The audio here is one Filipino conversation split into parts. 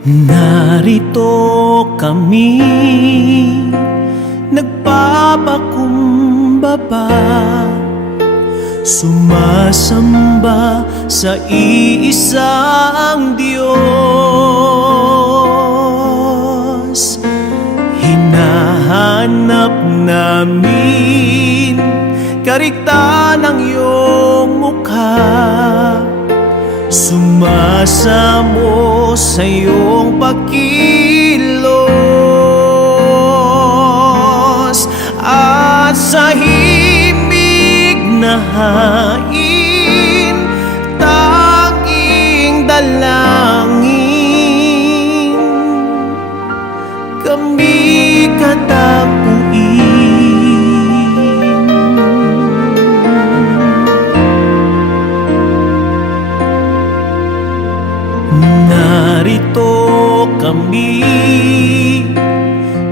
Narito kami, nagpapakumbaba, sumasamba sa iisang Diyos. Hinahanap namin kariktan ng iyong mukha, sumasamo sa iyong pagkilos, at sa himig na hain, tanging dalangin, kami katapuin. Narito kami,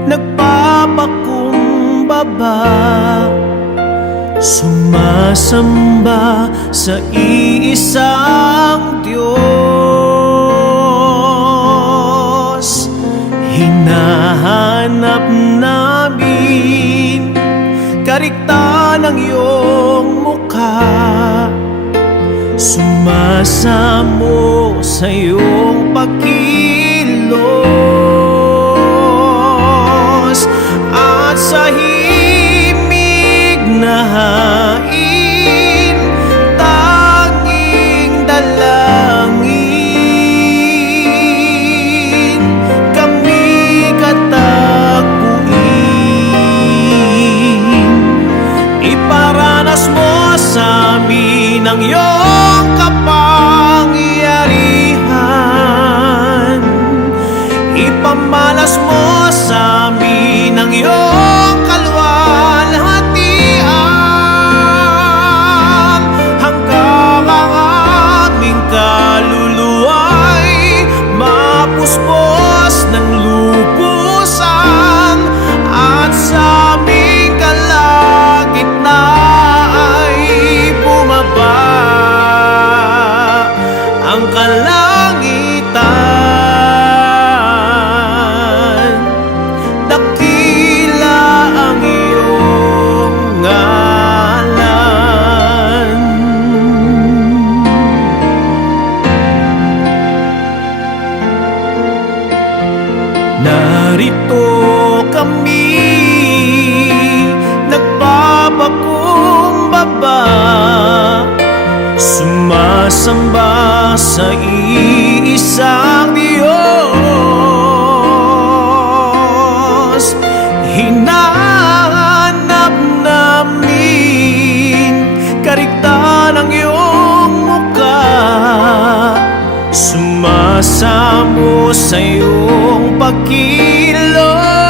nagpapakumbaba, sumasamba sa iisang Diyos. Hinahanap namin kariktan ng iyong mukha, sumasamo sa iyong pagkilos, at sa himig na hain, tanging dalangin, kami katagpuin. Iparanas mo sa amin ang iyong kapangyarihan, ipamalas mo sa amin ang iyong kaluwalhatian, hanggang ang aming kaluluwa'y mapuspos ng lubusan, at sa aming kalagitnaan ay bumaba ang kalangitan. Dakila ang iyong ngalan. Narito kami, nagpapakumbaba, sumasamba sa iisang Diyos. Hinahanap namin kariktan ng iyong mukha, sumasamo sa iyong pagkilos,